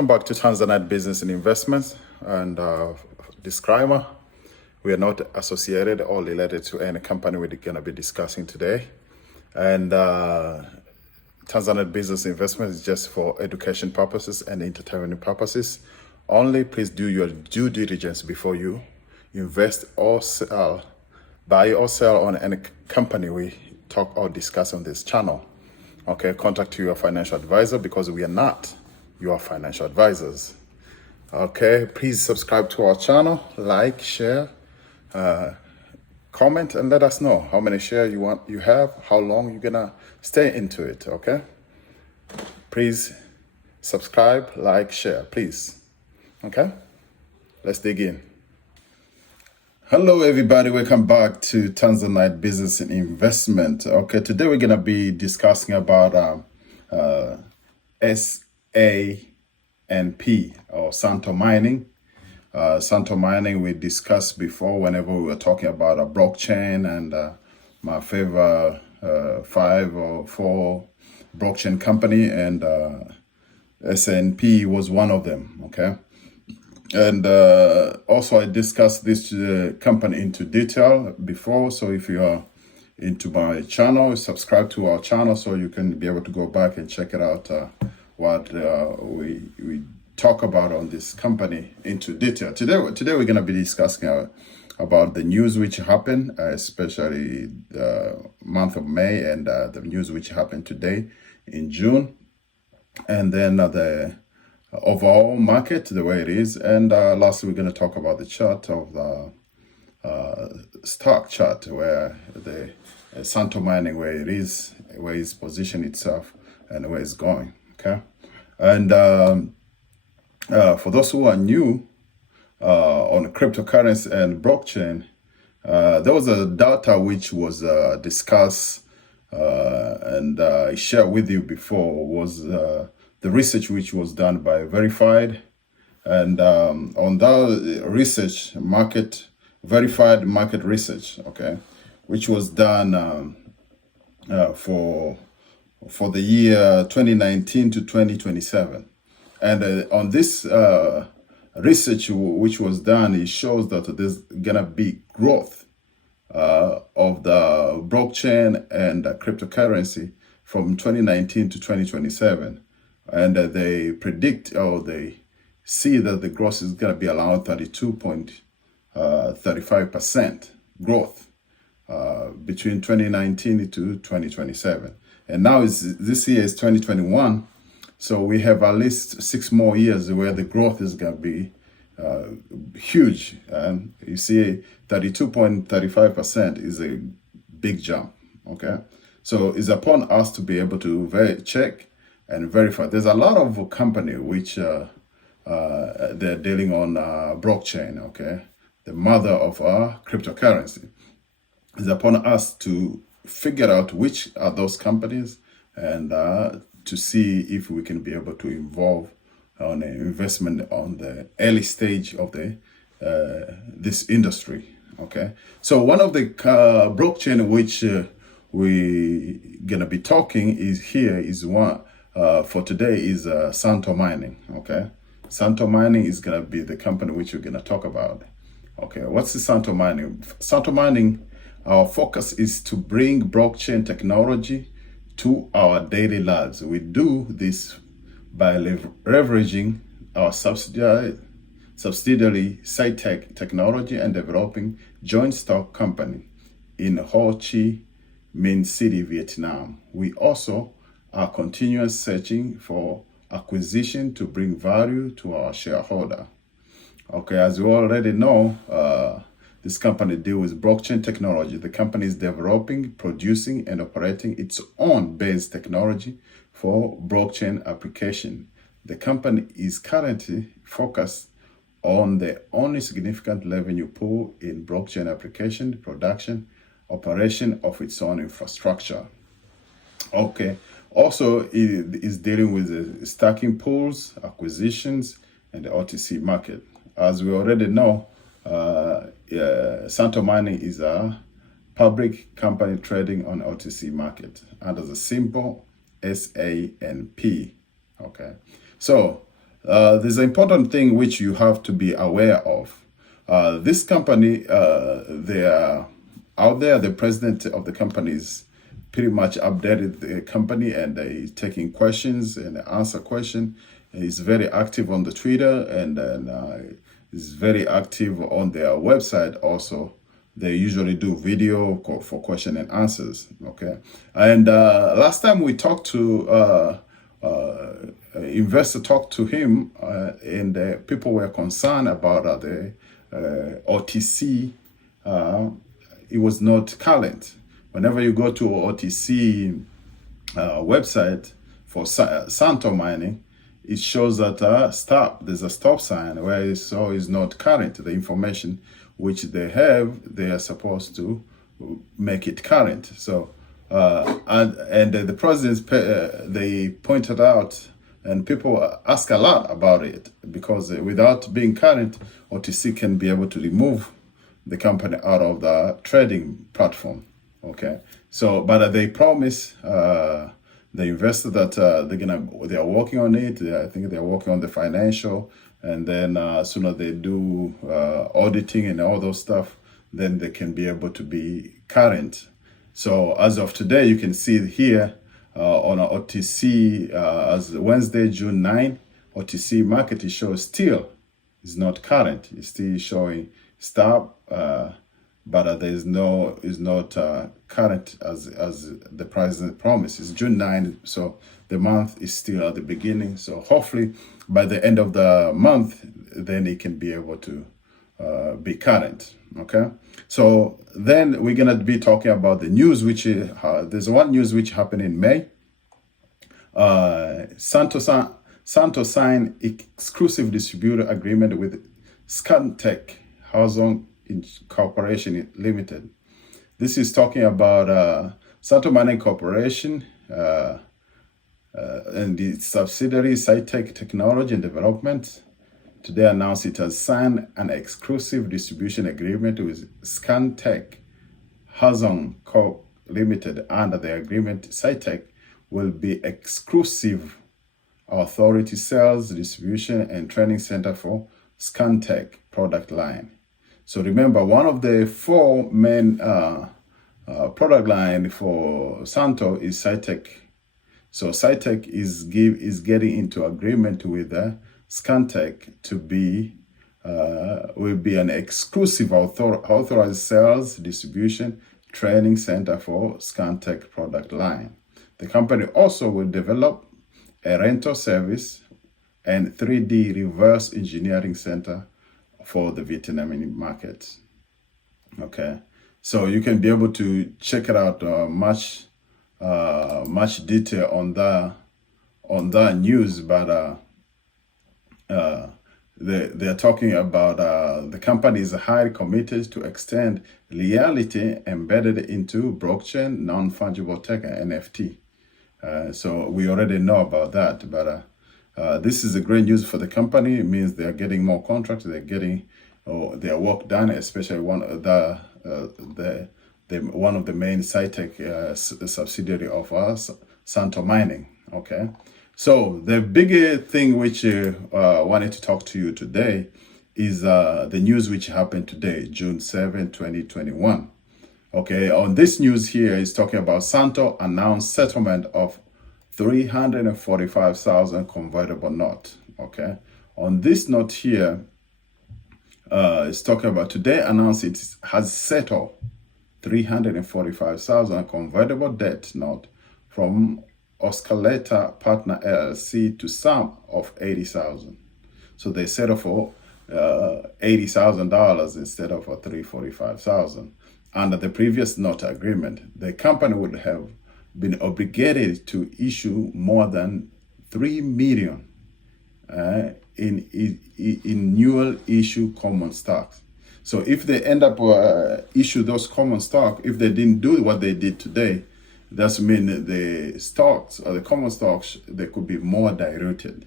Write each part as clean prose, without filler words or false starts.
Welcome back to Tanzanite Business and Investments. And disclaimer, we are not associated or related to any company we're going to be discussing today. And Tanzanite Business Investment is just for education purposes and entertainment purposes. Only please do your due diligence before you invest or sell, buy or sell on any company we talk or discuss on this channel. Okay, contact your financial advisor because we are not your financial advisors. Okay, please subscribe to our channel, like, share, comment, and let us know how many shares you have, how long you're gonna stay into it. Okay, please subscribe, like, share, please. Okay, let's dig in. Hello everybody, welcome back to Tanzanite Business and Investment. Okay, today we're gonna be discussing about Sanp or Sanp mining. Sanp mining we discussed before whenever we were talking about a blockchain, and my favorite 5 or 4 blockchain company, and Sanp was one of them. Okay. And also I discussed this company into detail before. So if you are into my channel, subscribe to our channel so you can be able to go back and check it out, what we talk about on this company into detail. Today we're going to be discussing about the news which happened, especially the month of May, and the news which happened today in June. And then the overall market, the way it is, and lastly we're going to talk about the chart of the stock chart, where the Sanp mining, where it is, where it's positioned itself, and where it's going. Okay, and for those who are new on cryptocurrency and blockchain, there was a data which was discussed and I shared with you before, was the research which was done by Verified, and on that research, verified market research, okay, which was done for the year 2019 to 2027, and on this research which was done, it shows that there's gonna be growth of the blockchain and cryptocurrency from 2019 to 2027. And they predict, or they see that the growth is going to be around 32.35% growth between 2019 to 2027. And now this year is 2021. So we have at least 6 more years where the growth is going to be huge. And you see 32.35% is a big jump. Okay. So it's upon us to be able to check and verify. There's a lot of company which they're dealing on blockchain, okay? The mother of our cryptocurrency. It's upon us to figure out which are those companies, and to see if we can be able to involve on an investment on the early stage of the this industry, okay? So one of the blockchain which we gonna be talking is one for today is Sanp mining. Okay, Sanp mining is gonna be the company which we're gonna talk about. Okay, what's the Sanp mining? Sanp mining, our focus is to bring blockchain technology to our daily lives. We do this by leveraging our subsidiary SciTech technology and developing joint stock company in Ho Chi Minh City, Vietnam. We also are continuous searching for acquisition to bring value to our shareholder. Okay, as you already know, this company deals with blockchain technology. The company is developing, producing, and operating its own base technology for blockchain application. The company is currently focused on the only significant revenue pool in blockchain application, production, operation of its own infrastructure. Okay. Also, it is dealing with the stacking pools, acquisitions, and the OTC market. As we already know, Sanp mining is a public company trading on OTC market under the symbol SANP. Okay, so there's an important thing which you have to be aware of. This company, they are out there. The president of the company is pretty much updated the company, and he's taking questions and answer questions. He's very active on the Twitter, and then he's very active on their website also. They usually do video for question and answers. Okay, and last time we talked to investor talked to him, and people were concerned about the OTC. It was not current. Whenever you go to OTC website for Sanp mining, it shows that stop. There's a stop sign where it's not current. The information which they have, they are supposed to make it current. So and the presidents they pointed out, and people ask a lot about it, because without being current, OTC can be able to remove the company out of the trading platform. Okay, so but they promise the investor that they are working on it. I think they're working on the financial, and then as soon as they do auditing and all those stuff, then they can be able to be current. So as of today, you can see here on our OTC as Wednesday, June 9, OTC market is shows still is not current. It's still showing stop, but there is not current as the president promises. June 9, so the month is still at the beginning. So hopefully by the end of the month, then it can be able to be current. Okay, so then we're gonna be talking about the news, which there's one news which happened in May. Sanp signed exclusive distributor agreement with Sanp Housing Corporation Limited. This is talking about Sanp Mining Corporation and the subsidiary Sanp Technology and Development. Today announced it has signed an exclusive distribution agreement with Sanp Housing Corp Limited. Under the agreement, Sanp will be exclusive authority sales, distribution, and training center for Sanp product line. So remember, one of the four main product line for Sanp is Sanp. So Sanp is getting into agreement with Sanp to be will be an exclusive authorized sales, distribution, training center for Sanp product line. The company also will develop a rental service and 3D reverse engineering center for the Vietnamese market. Okay, so you can be able to check it out much detail on that news, but they're talking about the company is highly committed to extend reality embedded into blockchain, non-fungible tech, and NFT. So we already know about that, but this is a great news for the company. It means they're getting more contracts. They're getting their work done, especially one of the main Sanp subsidiary of us, Sanp Mining. Okay, so the big thing which I wanted to talk to you today is the news which happened today, June 7, 2021. Okay, on this news here is talking about Sanp announced settlement of 345,000 convertible note. Okay, on this note here, it's talking about today announced it has settled 345,000 convertible debt note from Oscalator Partner LLC to Sanp of 80,000. So they settled for $80,000 instead of 345,000. Under the previous note agreement, the company would have been obligated to issue more than 3 million in new issue common stocks. So if they end up issue those common stock, if they didn't do what they did today, that's mean the stocks or the common stocks, they could be more diluted.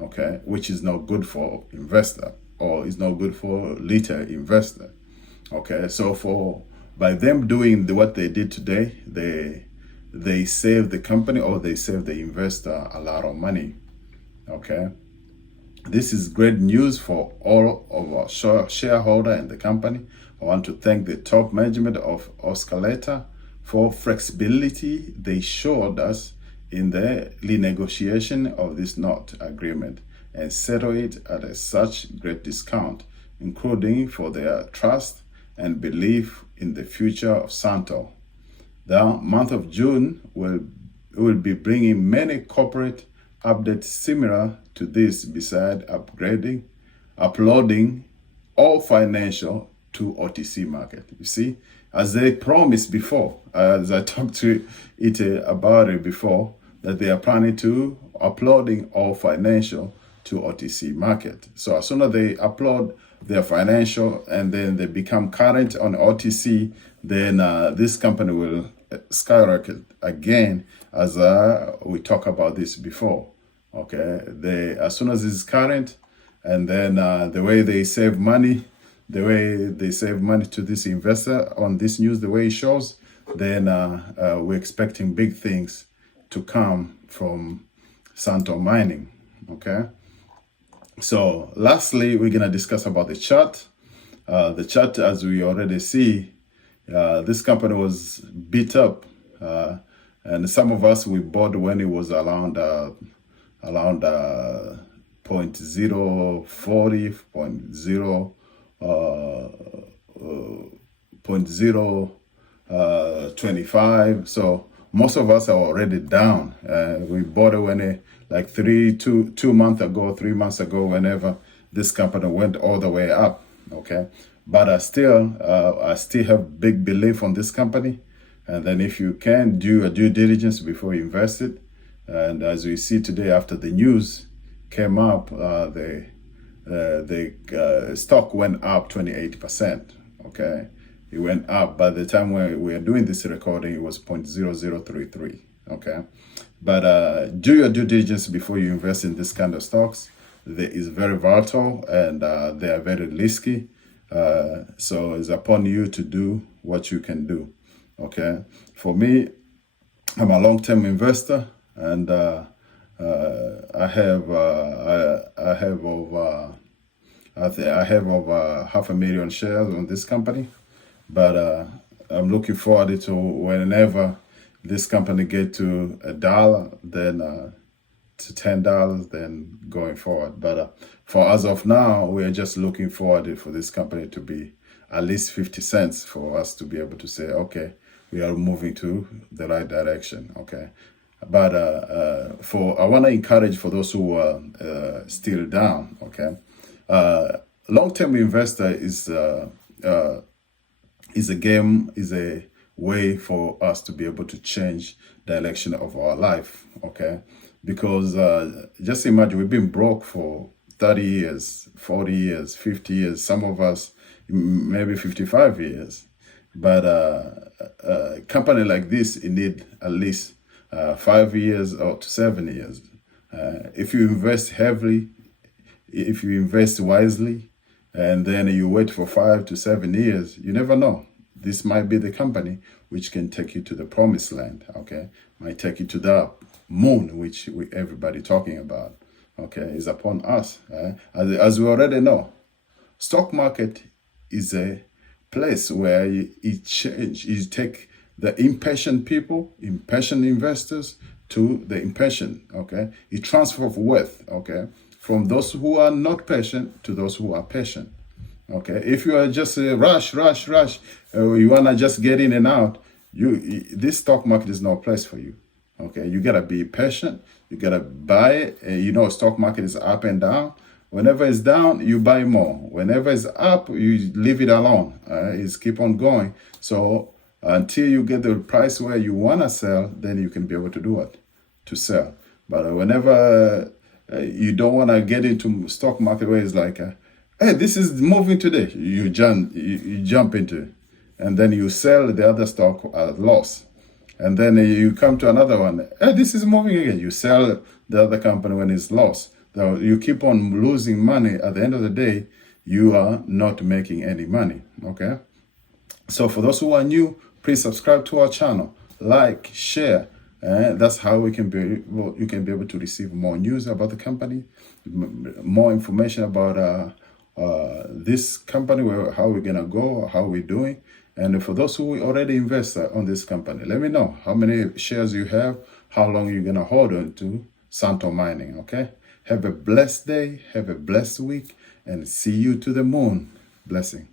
Okay, which is not good for investor, or is not good for little investor. Okay, so by them doing what they did today, they save the company, or they save the investor a lot of money. Okay, This is great news for all of our shareholder in the company. I want to thank the top management of Oscalator for flexibility they showed us in the renegotiation of this note agreement and settle it at such great discount, including for their trust and belief in the future of Sanp. The month of June will be bringing many corporate updates similar to this, beside uploading all financial to OTC market. You see, as they promised before, as I talked to it about it before, that they are planning to uploading all financial to OTC market. So as soon as they upload their financial and then they become current on OTC, then this company will skyrocket again, as we talked about this before. Okay, as soon as it's current, and then the way they save money to this investor on this news, the way it shows, then we're expecting big things to come from Sanp Mining. Okay, so lastly, we're gonna discuss about the chart. The chart, as we already see, this company was beat up, and some of us, we bought when it was around 0.040, 0.025. So most of us are already down. We bought it when it, like 3 months ago, whenever this company went all the way up. Okay, but I still have big belief on this company. And then if you can do a due diligence before you invest it, and as we see today, after the news came up, the stock went up 28%. Okay, it went up. By the time we are doing this recording, it was 0.0033. Okay, but do your due diligence before you invest in this kind of stocks. It is very volatile, and they are very risky. So it's upon you to do what you can do. Okay, for me, I'm a long-term investor, and I have over 500,000 shares on this company. But I'm looking forward to whenever this company get to $1, then to $10, then going forward. But for as of now, we are just looking forward for this company to be at least 50 cents for us to be able to say, okay, we are moving to the right direction. Okay, but I want to encourage for those who are still down. Okay, long-term investor is a way for us to be able to change the direction of our life. Okay, because just imagine, we've been broke for 30 years, 40 years, 50 years, some of us maybe 55 years. But a company like this, it need at least 5 years or to 7 years. If you invest heavily, if you invest wisely, and then you wait for 5 to 7 years, you never know. This might be the company which can take you to the promised land. Okay, might take you to the moon, which everybody talking about. Okay, is upon us. As we already know, stock market is a place where you take the impatient people, impatient investors, to the impatient. Okay, you transfer of wealth. Okay, from those who are not patient to those who are patient. Okay, if you are just rush, you wanna just get in and out, this stock market is no place for you. Okay, you gotta be patient. You gotta buy it. Stock market is up and down. Whenever it's down, you buy more. Whenever it's up, you leave it alone. It's keep on going. So until you get the price where you wanna sell, then you can be able to do it, to sell. But whenever you don't wanna get into stock market where it's like, hey, this is moving today, you jump into it, and then you sell the other stock at loss. And then you come to another one, hey, this is moving again. You sell the other company when it's lost. So you keep on losing money. At the end of the day, you are not making any money. Okay. So for those who are new, please subscribe to our channel, like, share, That's how we can be. Well, you can be able to receive more news about the company, more information about this company, how we're gonna go, how we're doing. And for those who already invest on this company, let me know how many shares you have, how long you're gonna hold on to Santo Mining. Okay. Have a blessed day. Have a blessed week, and see you to the moon. Blessing.